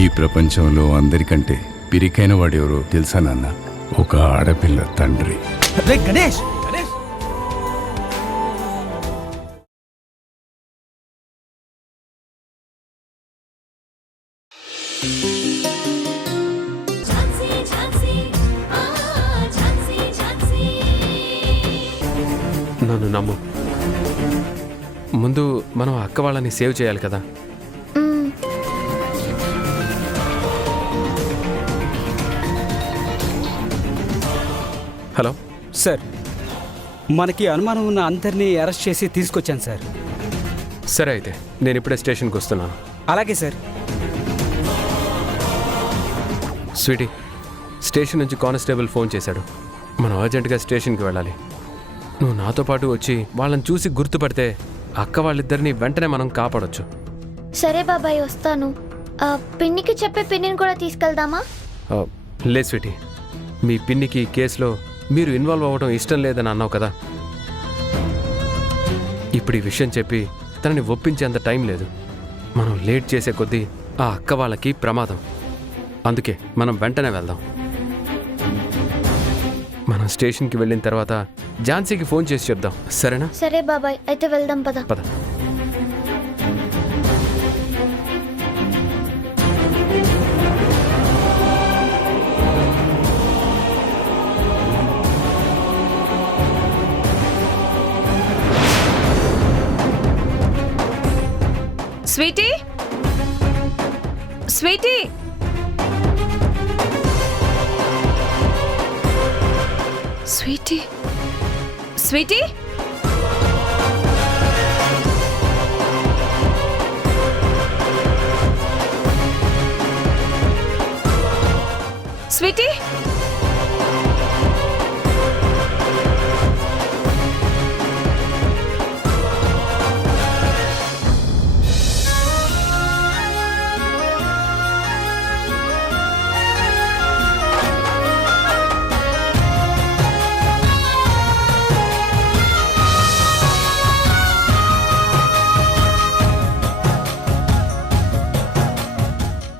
ఈ ప్రపంచంలో అందరికంటే పిరికైన వాడెవరో తెలుసా నాన్న? ఒక ఆడపిల్ల తండ్రి. గణేష్ నన్ను నమ్ము. ముందు మనం అక్క వాళ్ళని సేవ్ చేయాలి కదా. హలో సార్, మనకి అనుమానం ఉన్న అందరినీ అరెస్ట్ చేసి తీసుకొచ్చాను సార్. సరే, అయితే నేను ఇప్పుడే స్టేషన్కి వస్తున్నాను. అలాగే సార్. స్వీటీ, స్టేషన్ నుంచి కానిస్టేబుల్ ఫోన్ చేశాడు. మనం అర్జెంటుగా స్టేషన్కి వెళ్ళాలి. నువ్వు నాతో పాటు వచ్చి వాళ్ళని చూసి గుర్తుపడితే అక్క వాళ్ళిద్దరిని వెంటనే మనం కాపాడొచ్చు. సరే బాబాయ్, వస్తాను. పిన్నికి చెప్పే పిన్నిని కూడా తీసుకెళ్దామా? లే స్వీటీ, మీ పిన్నికి కేసులో మీరు ఇన్వాల్వ్ అవ్వడం ఇష్టం లేదని అన్నావు కదా. ఇప్పుడు ఈ విషయం చెప్పి తనని ఒప్పించేంత టైం లేదు. మనం లేట్ చేసే కొద్దీ ఆ అక్క వాళ్ళకి ప్రమాదం. అందుకే మనం వెంటనే వెళ్దాం. మనం స్టేషన్కి వెళ్ళిన తర్వాత ఝాన్సీకి ఫోన్ చేసి చెప్దాం, సరేనా? సరే బాబాయ్, అయితే వెళ్దాం పద. పద. Sweetie, sweetie, sweetie, sweetie, sweetie.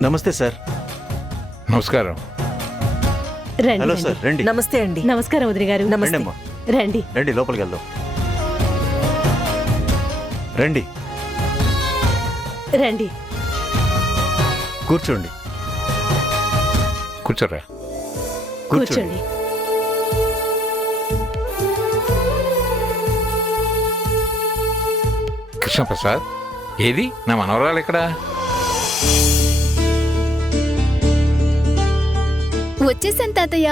నమస్తే సార్. నమస్కారం. హలో సార్, రండి. నమస్తే అండి. నమస్కారం వదిలి గారు. రండి అమ్మా, రండి రండి, లోపలికి వెళ్దాం. రండి, రండి. కూర్చోండి. కూర్చోరా. కూర్చోండి. కృష్ణప్రసాద్, ఏది నా మనవరాలు ఎక్కడా? వచ్చేసాను తాతయ్య.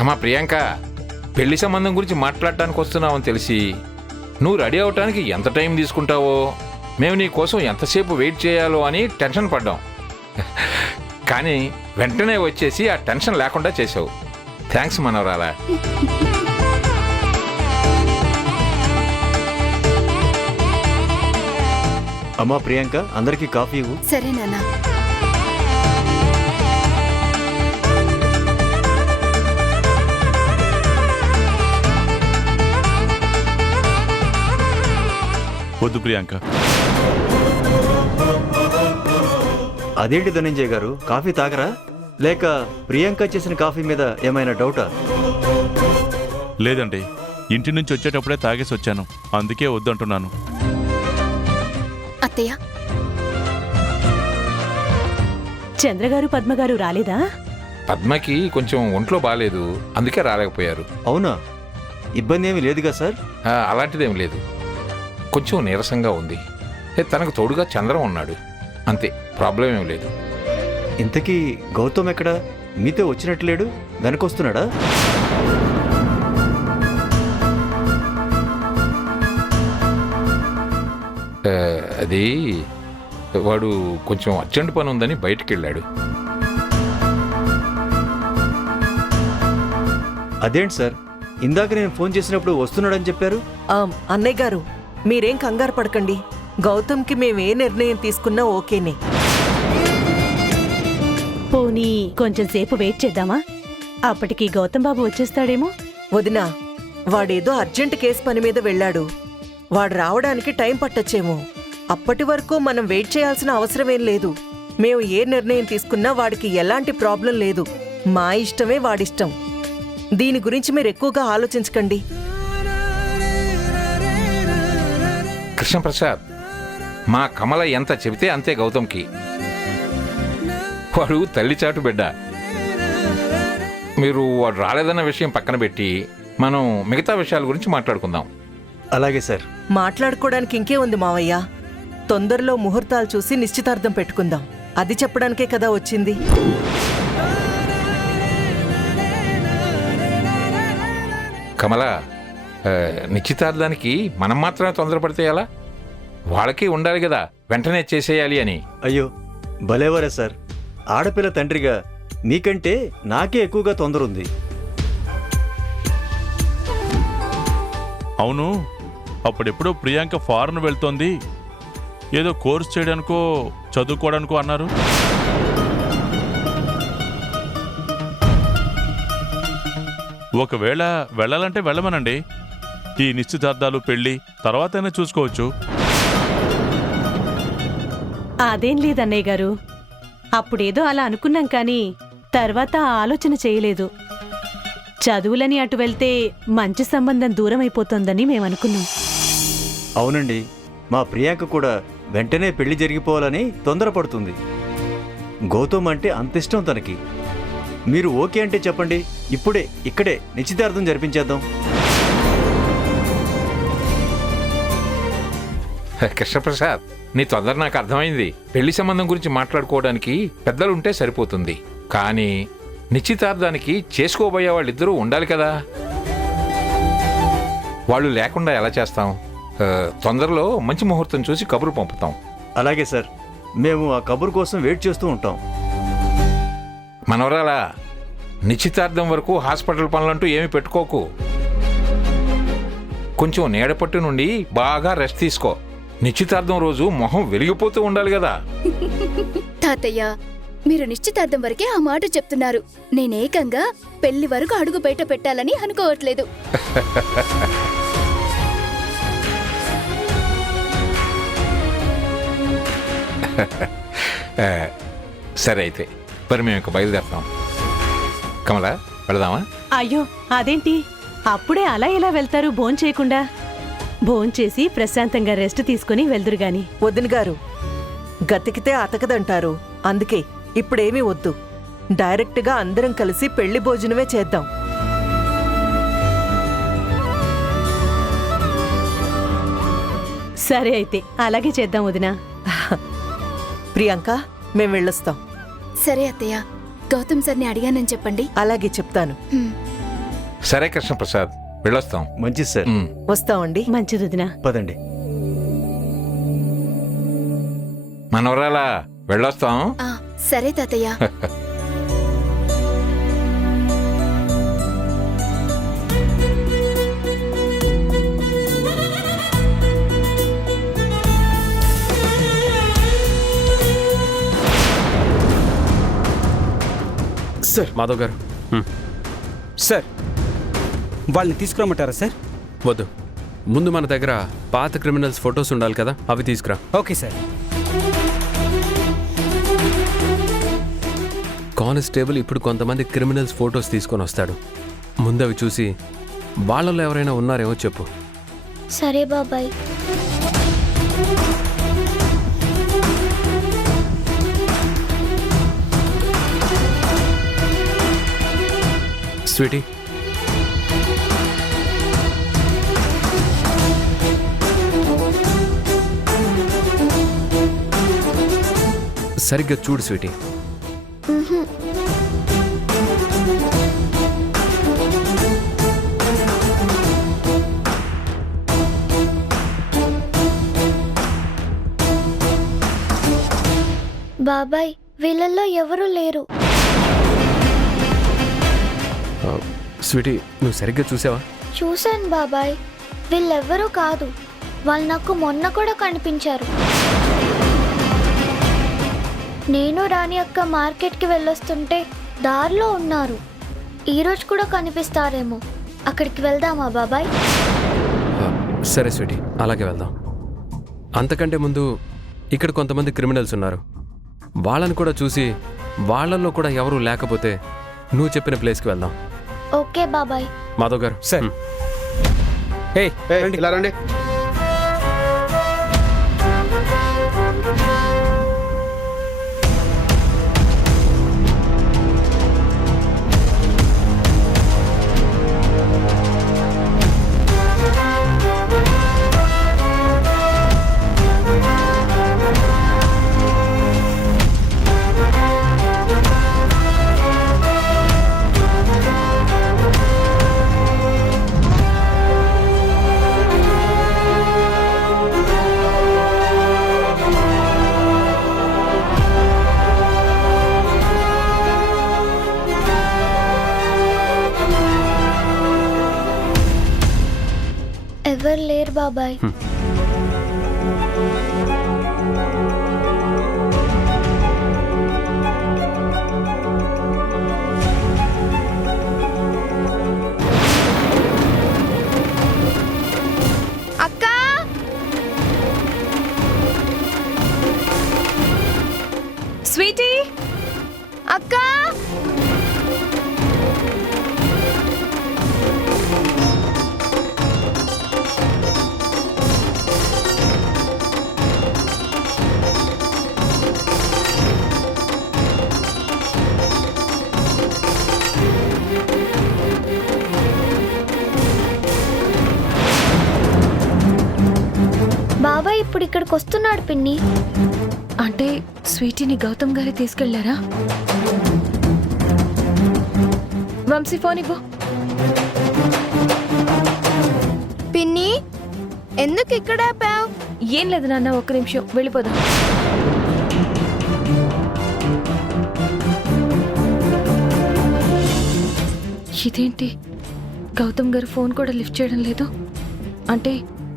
అమ్మా ప్రియాంక, పెళ్లి సంబంధం గురించి మాట్లాడటానికి వస్తున్నావని తెలిసి నువ్వు రెడీ అవటానికి ఎంత టైం తీసుకుంటావో, మేము నీ కోసం ఎంతసేపు వెయిట్ చేయాలో అని టెన్షన్ పడ్డాం. కానీ వెంటనే వచ్చేసి ఆ టెన్షన్ లేకుండా చేసావు. థ్యాంక్స్ మనవరాలా. అమ్మా ప్రియాంక, అందరికీ కాఫీ ఇవ్వు. సరే నాన్న. వద్దు ప్రియాంక. అదేంటి ధనంజయ్ గారు, కాఫీ తాగరా? లేక ప్రియాంక చేసిన కాఫీ మీద ఏమైనా డౌటా? లేదండి, ఇంటి నుంచి వచ్చేటప్పుడే తాగేసి వచ్చాను, అందుకే వద్దంటున్నాను. అత్తయ్య, చంద్రగారు పద్మగారు రాలేదా? పద్మకి కొంచెం ఒంట్లో బాగాలేదు, అందుకే రాలేకపోయారు. అవునా? ఇబ్బంది ఏమీ లేదుగా సార్? అలాంటిదేం లేదు, కొంచెం నీరసంగా ఉంది. తనకు తోడుగా చంద్రం ఉన్నాడు, అంతే, ప్రాబ్లం ఏం లేదు. ఇంతకీ గౌతమ్ ఎక్కడా? మీతో వచ్చినట్టు లేడు, వెనకొస్తున్నాడా? అది వాడు కొంచెం అర్జెంట్ పని ఉందని బయటికి వెళ్ళాడు. అదేంటి సార్, ఇందాక నేను ఫోన్ చేసినప్పుడు వస్తున్నాడని చెప్పారు. అన్నయ్య గారు, మీరేం కంగారు పడకండి. గౌతమ్కి మేమే నిర్ణయం తీసుకున్నా ఓకేనే. పోనీ కొంచెం సేపు వెయిట్ చేద్దామా? అప్పటికి గౌతమ్ బాబు వచ్చేస్తాడేమో. వదినా, వాడేదో అర్జెంట్ కేసు పని మీద వెళ్ళాడు. వాడు రావడానికి టైం పట్టొచ్చేమో. అప్పటి వరకు మనం వెయిట్ చేయాల్సిన అవసరమేం లేదు. మేము ఏ నిర్ణయం తీసుకున్నా వాడికి ఎలాంటి ప్రాబ్లం లేదు. మా ఇష్టమే వాడిష్టం. దీని గురించి మీరు ఎక్కువగా ఆలోచించకండి. కృష్ణప్రసాద్, మా కమల ఎంత చెబితే అంతే గౌతమ్కి. వాడు తల్లి చాటు బిడ్డ. మీరు వాడు రాలేదన్న విషయం పక్కన పెట్టి మనం మిగతా విషయాల గురించి మాట్లాడుకుందాం. అలాగే సార్. మాట్లాడుకోవడానికి ఇంకే ఉంది మావయ్య. తొందరలో ముహూర్తాలు చూసి నిశ్చితార్థం పెట్టుకుందాం. అది చెప్పడానికే కదా వచ్చింది. కమల, నిశ్చితార్థానికి మనం మాత్రమే తొందరపడితే ఎలా? వాళ్ళకి ఉండాలి కదా వెంటనే చేసేయాలి అని. అయ్యో భలేవరే సార్. ఆడపిల్ల తండ్రిగా మీకంటే నాకే ఎక్కువగా తొందర ఉంది. అవును, అప్పుడెప్పుడో ప్రియాంక ఫారెన్ వెళ్తోంది, ఏదో కోర్స్ చేయడానికో చదువుకోవడానికో అన్నారు. ఒకవేళ వెళ్ళాలంటే వెళ్ళమనండి. ఈ నిశ్చితార్థాలు పెళ్లి తర్వాతైనా చూసుకోవచ్చు. అదేం లేదన్నయ్య గారు, అప్పుడేదో అలా అనుకున్నాం కానీ తర్వాత ఆ ఆలోచన చేయలేదు. చదువులని అటు వెళ్తే మంచి సంబంధం దూరం అయిపోతుందని మేమనుకున్నాం. అవునండి, మా ప్రియాంక కూడా వెంటనే పెళ్లి జరిగిపోవాలని తొందరపడుతుంది. గౌతమ్ అంటే అంత ఇష్టం తనకి. మీరు ఓకే అంటే చెప్పండి, ఇప్పుడే ఇక్కడే నిశ్చితార్థం జరిపించేద్దాం. కృష్ణప్రసాద్, నీ తొందర నాకు అర్థమైంది. పెళ్లి సంబంధం గురించి మాట్లాడుకోవడానికి పెద్దలుంటే సరిపోతుంది, కానీ నిశ్చితార్థానికి చేసుకోబోయే వాళ్ళిద్దరూ ఉండాలి కదా. వాళ్ళు లేకుండా ఎలా చేస్తాం? తొందరలో మంచి ముహూర్తం చూసి కబురు పంపుతాం. అలాగే సార్, మేము ఆ కబురు కోసం వెయిట్ చేస్తూ ఉంటాం. మనవరాలా, నిశ్చితార్థం వరకు హాస్పిటల్ పనులంటూ ఏమి పెట్టుకోకు. కొంచెం నీడపట్టు నుండి బాగా రెస్ట్ తీసుకో. నిశ్చితార్థం రోజు మొహం వెలిగిపోతూ ఉండాలి కదా. తాతయ్య, మీరు నిశ్చితార్థం వరకే ఆ మాట చెప్తున్నారు. నేనేకంగా పెళ్లి వరకు అడుగు బయట పెట్టాలని అనుకోవట్లేదు. సరే అయితే మరి మేము ఇక బయలుదేరుతాం. కమల, వెళదామా? అయ్యో అదేంటి, అప్పుడే అలా ఎలా వెళ్తారు భోంచేయకుండా? భోంచేసి ప్రశాంతంగా రెస్ట్ తీసుకుని వెళ్దురు గాని. వదిన గారు, గతికితే అతకదంటారు. అందుకే ఇప్పుడేమీ వద్దు. డైరెక్ట్గా అందరం కలిసి పెళ్లి భోజనమే చేద్దాం. సరే అయితే అలాగే చేద్దాం వదినా. ప్రియాంక, మేం వెళ్ళొస్తాం. సరే అత్తయ్య, గౌతమ్ సార్ని అడిగానని చెప్పండి. అలాగే చెప్తాను. సరే కృష్ణప్రసాద్, వెళ్ళొస్తాం. మంచిది సార్. వస్తామండి. మంచిది వదినా. పదండి. మనవరాలా, వెళ్ళొస్తాం. ఆ, సరే తాతయ్య. సార్, మాధవ్ గారు, సార్ వాళ్ళని తీసుకురమ్మంటారా సార్? వద్దు. ముందు మన దగ్గర పాత క్రిమినల్స్ ఫొటోస్ ఉండాలి కదా, అవి తీసుకురా. Okay sir. కానిస్టేబుల్ ఇప్పుడు కొంతమంది క్రిమినల్స్ ఫొటోస్ తీసుకొని వస్తాడు. ముందు అవి చూసి వాళ్ళలో ఎవరైనా ఉన్నారేమో చెప్పు. సరే బాబాయ్. స్వీటీ, సరిగ్గా చూడు స్వీటీ. బాబాయ్, వీళ్ళల్లో ఎవరూ లేరు. స్వీటీ, నువ్వు సరిగ్గా చూసావా? చూశాను బాబాయ్, వీళ్ళెవ్వరూ కాదు. వాళ్ళు నాకు మొన్న కూడా కనిపించారు. నేను రాణి అక్క మార్కెట్కి వెళ్ళొస్తుంటే దారిలో ఉన్నారు. ఈరోజు కూడా కనిపిస్తారేమో. అక్కడికి వెళ్దామా బాబాయ్? సరే స్వీటీ, అలాగే వెళ్దాం. అంతకంటే ముందు ఇక్కడ కొంతమంది క్రిమినల్స్ ఉన్నారు. వాళ్ళని కూడా చూసి వాళ్ళల్లో కూడా ఎవరూ లేకపోతే నువ్వు చెప్పిన ప్లేస్కి వెళ్దాం. ఓకే బాబాయ్. మాధవ్ గారు. సరే. హే రండి. ఇలా రండి. ఎవరు లేరు బాబాయ్. అక్క, స్వీటీ, అక్క. బాబాయ్ ఇప్పుడు ఇక్కడికి వస్తున్నాడు పిన్ని. అంటే స్వీటీని గౌతమ్ గారి తీసుకెళ్లారా? వంశీ ఫోన్ ఇవ్వు. పిన్ని ఎందుకు ఇక్కడ ఆపావ్? ఏం లేదు నాన్న, ఒక్క నిమిషం వెళ్ళిపోదాం. ఇదేంటి, గౌతమ్ గారు ఫోన్ కూడా లిఫ్ట్ చేయడం లేదు. అంటే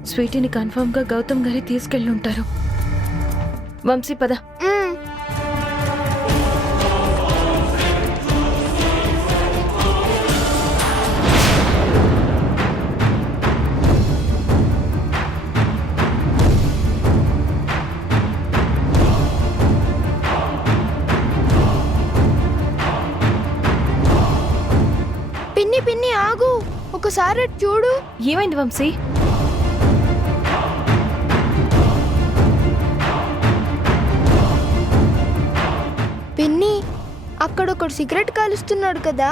స్వీటీని కన్ఫర్మ్గా గౌతమ్ గారి తీసుకెళ్ళి ఉంటారు. వంశీ పద. పిన్ని పిన్ని ఆగు, ఒకసారి అటు చూడు. ఏమైంది వంశీ? పిన్ని అక్కడ ఒకడు సిగరెట్ కాలుస్తున్నాడు కదా,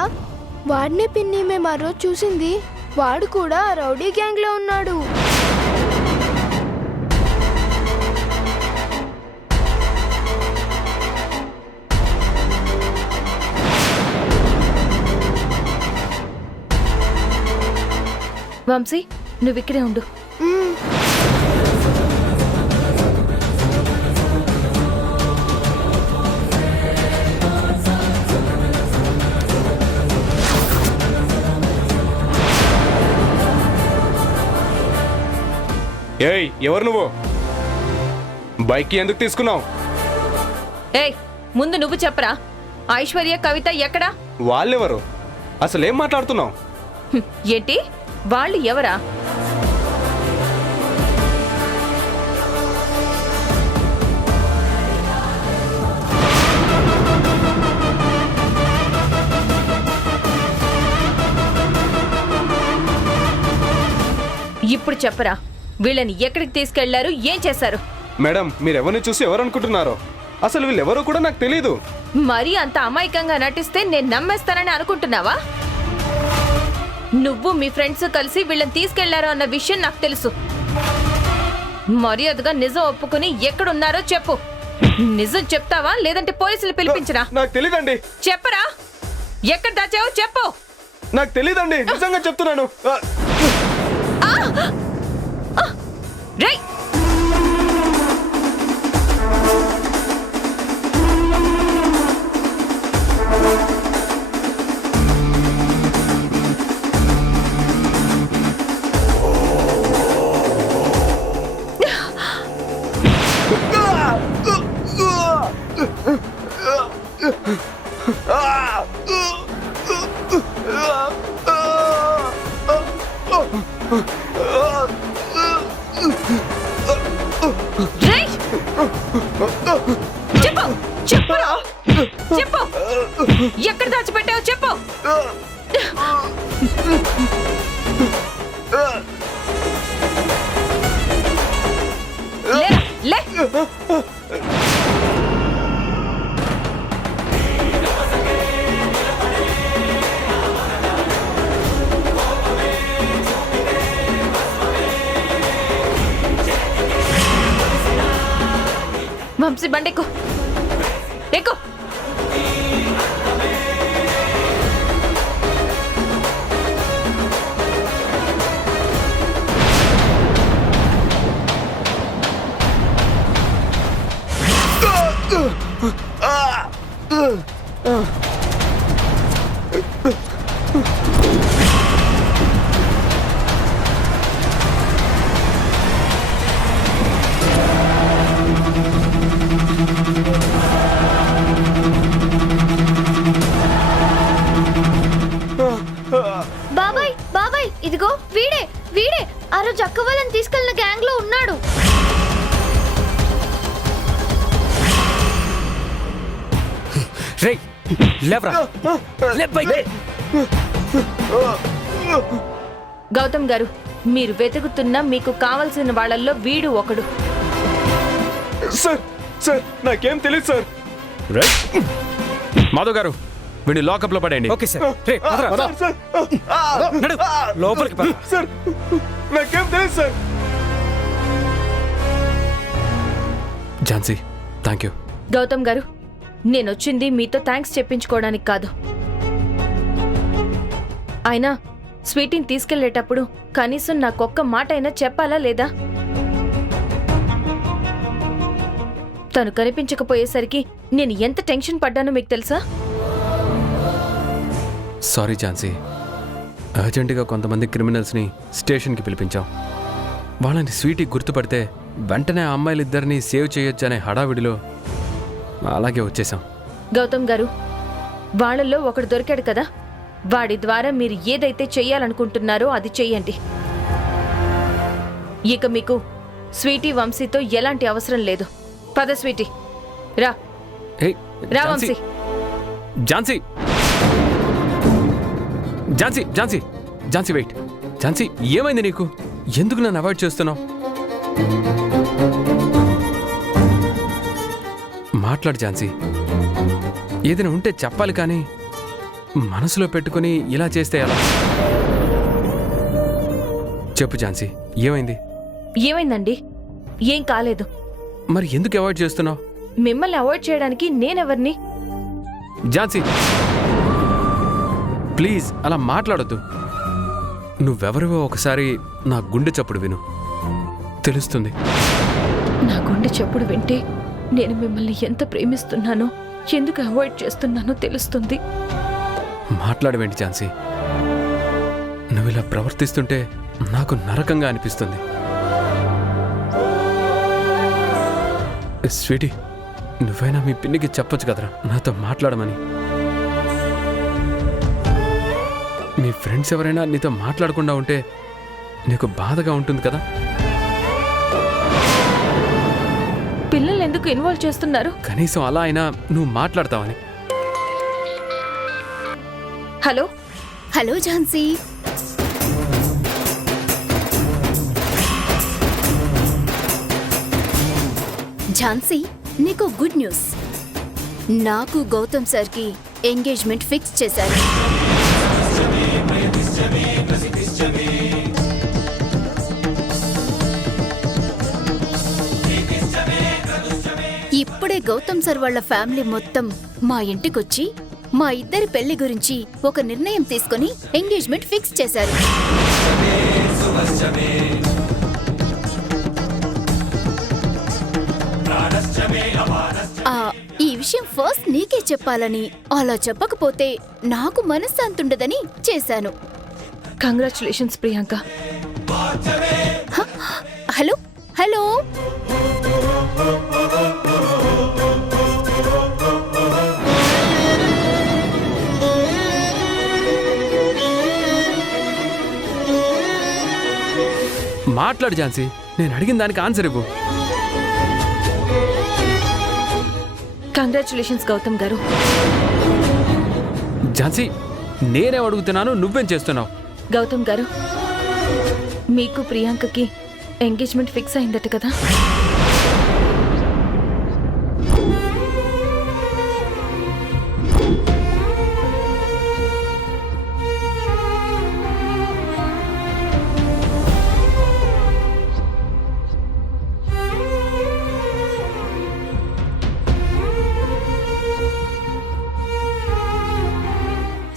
వాడినే పిన్ని మేము ఆ రోజు చూసింది. వాడు కూడా రౌడీ గ్యాంగ్ లో ఉన్నాడు. వంశీ నువ్వు ఇక్కడే ఉండు. ఏయ్, ఎవరు నువ్వు? బైక్ ఎందుకు తీసుకున్నావు? ఏయ్, ముందు నువ్వు చెప్పరా, ఐశ్వర్య కవిత ఎక్కడా? వాళ్ళెవరు? అసలు ఏం మాట్లాడుతున్నావు? ఏంటి వాళ్ళు ఎవరా? ఇప్పుడు చెప్పరా, వీళ్ళని ఎక్కడికి తీసుకెళ్లారు, ఏం చేశారు? మేడం, మీరెవరిని చూసి ఎవరు అనుకుంటున్నారో? అసలు వీళ్ళెవరో కూడా నాకు తెలీదు. మరీ అంత అమాయకంగా నటిస్తే నేను నమ్మేస్తానని అనుకుంటున్నావా? నువ్వు మీ ఫ్రెండ్స్ కలిసి వీళ్ళని తీసుకెళ్లారు అన్న విషయం నాకు తెలుసు. మర్యాదగా నిజం ఒప్పుకుని ఎక్కడున్నారో చెప్పు. నిజం చెప్తావా లేదంటే పోలీసులు పిలిపించరా? నాకు తెలీదండి. చెప్పరా, ఎక్కడ దాచావో చెప్పు. నాకు తెలీదండి, నిజంగా చెప్తున్నాను. రేయ్, రేయ్! చెప్పు చెప్పురా! చెప్పు ఎక్కడ దాచిపెట్టావు చెప్పు. లేరా, లే. వంశీ బండెక్కు, ఎక్కు. బాబాయ్ బాబాయ్ ఇదిగో వీడే వీడే ఆ రోజు అక్క వాళ్ళని తీసుకెళ్ళిన గ్యాంగ్ లో ఉన్నాడు. రేయ్ లేవరా, లే పైకి. గౌతమ్ గారు, మీరు వెతుకుతున్న మీకు కావలసిన వాళ్ళల్లో వీడు ఒకడు. సార్ సార్ నాకేం తెలియదు సార్. మాధవ్ గారు, వీడిని లాకప్ లో పడేయండి. Okay sir. రేయ్, పదరా. Sir, sir. నడు, లోపలికి పద. సార్ నాకేం తెలియదు sir. Jhansi, thank you. Gautam గారు, నేనొచ్చింది మీతో థ్యాంక్స్ చెప్పించుకోవడానికి కాదు. అయినా స్వీటీని తీసుకెళ్లేటప్పుడు కనీసం నాకొక్క మాట అయినా చెప్పాలా లేదా? తను కనిపించకపోయేసరికి నేను ఎంత టెన్షన్ పడ్డానో మీకు తెలుసా? సారీ ఝాన్సీ, అర్జెంటుగా కొంతమంది క్రిమినల్స్ని స్టేషన్కి పిలిపించాం. వాళ్ళని స్వీటీ గుర్తుపడితే వెంటనే ఆ అమ్మాయిలిద్దరినీ సేవ్ చేయొచ్చనే హడావిడిలో అలాగే వచ్చేసాం. గౌతమ్ గారు, వాళ్ళల్లో ఒకడు దొరికాడు కదా, వాడి ద్వారా మీరు ఏదైతే చెయ్యాలనుకుంటున్నారో అది చెయ్యండి. ఇక మీకు స్వీటీ వంశీతో ఎలాంటి అవసరం లేదు. పద స్వీటీ, రా. ఏయ్, రా ఝాన్సీ, వంశీ. ఝాన్సీ, ఝాన్సీ, ఝాన్సీ, ఝాన్సీ వెయిట్. ఝాన్సీ, ఏమైంది నీకు? ఎందుకు నన్ను అవాయిడ్ చేస్తున్నావు? మాట్లాడు ఝాన్సీ, ఏదైనా ఉంటే చెప్పాలి, కానీ మనసులో పెట్టుకుని ఇలా చేస్తే ఎలా? చెప్పు ఝాన్సీ, ఏమైంది? ఏమైందండి? ఏం కాలేదు. మరి ఎందుకు అవాయిడ్ చేస్తున్నావు? మిమ్మల్ని అవాయిడ్ చేయడానికి నేనెవర్ని? ఝాన్సీ, ప్లీజ్ అలా మాట్లాడొద్దు. నువ్వెవరివో ఒకసారి నా గుండె చప్పుడు విను, తెలుస్తుంది. నా గుండె చప్పుడు వింటే నేను మిమ్మల్ని ఎంత ప్రేమిస్తున్నానో, ఎందుకు అవాయిడ్ చేస్తున్నానో తెలుస్తుంది. మాట్లాడవేంటి ఝాన్సీ? నువ్వు ఇలా ప్రవర్తిస్తుంటే నాకు నరకంగా అనిపిస్తుంది. స్వీటీ, నువ్వైనా మీ పిన్నికి చెప్పొచ్చు కదరా నాతో మాట్లాడమని. మీ ఫ్రెండ్స్ ఎవరైనా నీతో మాట్లాడకుండా ఉంటే నీకు బాధగా ఉంటుంది కదా. పిల్లలు ఎందుకు ఇన్వాల్వ్ చేస్తున్నారు? కనీసం అలా అయినా నువ్వు మాట్లాడతావని. Hello hello Jhansi. ఝాన్సీ, నీకు గుడ్ న్యూస్. నాకు గౌతమ్ సార్కి ఎంగేజ్మెంట్ ఫిక్స్ చేశారు. ఇప్పుడే గౌతమ్ సార్ వాళ్ళ ఫ్యామిలీ మొత్తం మా ఇంటికొచ్చి మా ఇద్దరి పెళ్లి గురించి ఒక నిర్ణయం తీసుకుని ఎంగేజ్మెంట్ ఫిక్స్ చేశారు. ఈ విషయం ఫస్ట్ నీకే చెప్పాలని, అలా చెప్పకపోతే నాకు మనశ్శాంతుండదని చేశాను. కంగ్రాచులేషన్స్ ప్రియాంక. హలో హలో, మాట్లాడు ఝాన్సీ, నేను అడిగిన దానికి ఆన్సర్ ఇవ్వు. కంగ్రాచులేషన్స్ గౌతమ్ గారు. ఝాన్సీ, నేనేం అడుగుతున్నాను, నువ్వేం చేస్తున్నావు? గౌతమ్ గారు, మీకు ప్రియాంకకి ఎంగేజ్మెంట్ ఫిక్స్ అయిందట కదా?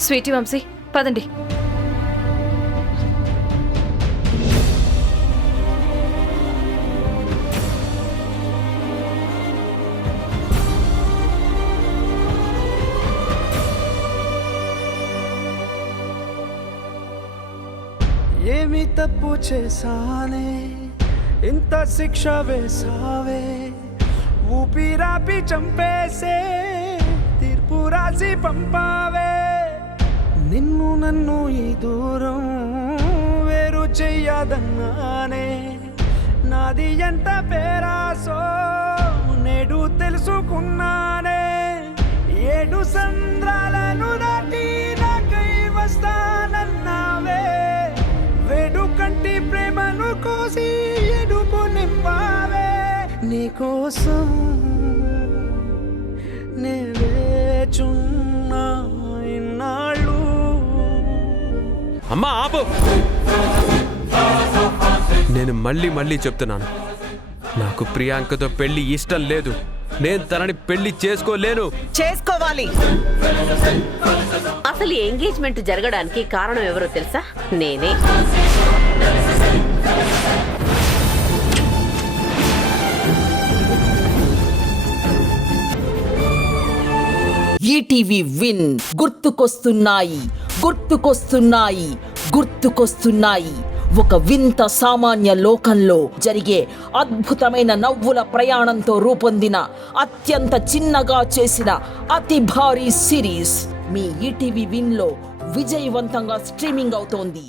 స్వీటీ వంశీ, పదండి. ఏమి తప్పు చేశానే, ఇంత శిక్ష వేసావే, ఊపిరాపి చంపేసే తీర్పు రాసి పంపావే. నిన్ను నన్ను ఈ దూరం వేరు చెయ్యదన్నానే, నాది ఎంత పేరాసో నేడు తెలుసుకున్నానే. 7 సంద్రాలను దాటి నాకై వస్తానన్నావే, వేడుకంటి ప్రేమను కోసి ఎడుపు నింపావే. నీకోసం నే వేచున్నా ఇన్నాళ్ళు. అమ్మా ఆపు! నేను మళ్ళీ చెప్తున్నాను, నాకు ప్రియాంకతో పెళ్లి ఇష్టం లేదు. నేను తనని పెళ్లి చేసుకోలేను. చేసుకోవాలి. అసలు ఈ ఎంగేజ్మెంట్ జరగడానికి కారణం ఎవరో తెలుసా? నేనే. ఈటీవీ విన్ గుర్తుకొస్తున్నాయి, గుర్తుకొస్తున్నాయి, గుర్తుకొస్తున్నాయి. ఒక వింత సామాన్య లోకంలో జరిగే అద్భుతమైన నవ్వుల ప్రయాణంతో రూపొందిన అత్యంత చిన్నగా చేసిన అతి భారీ సిరీస్ మీ ఈటీవీ విన్ లో విజయవంతంగా స్ట్రీమింగ్ అవుతోంది.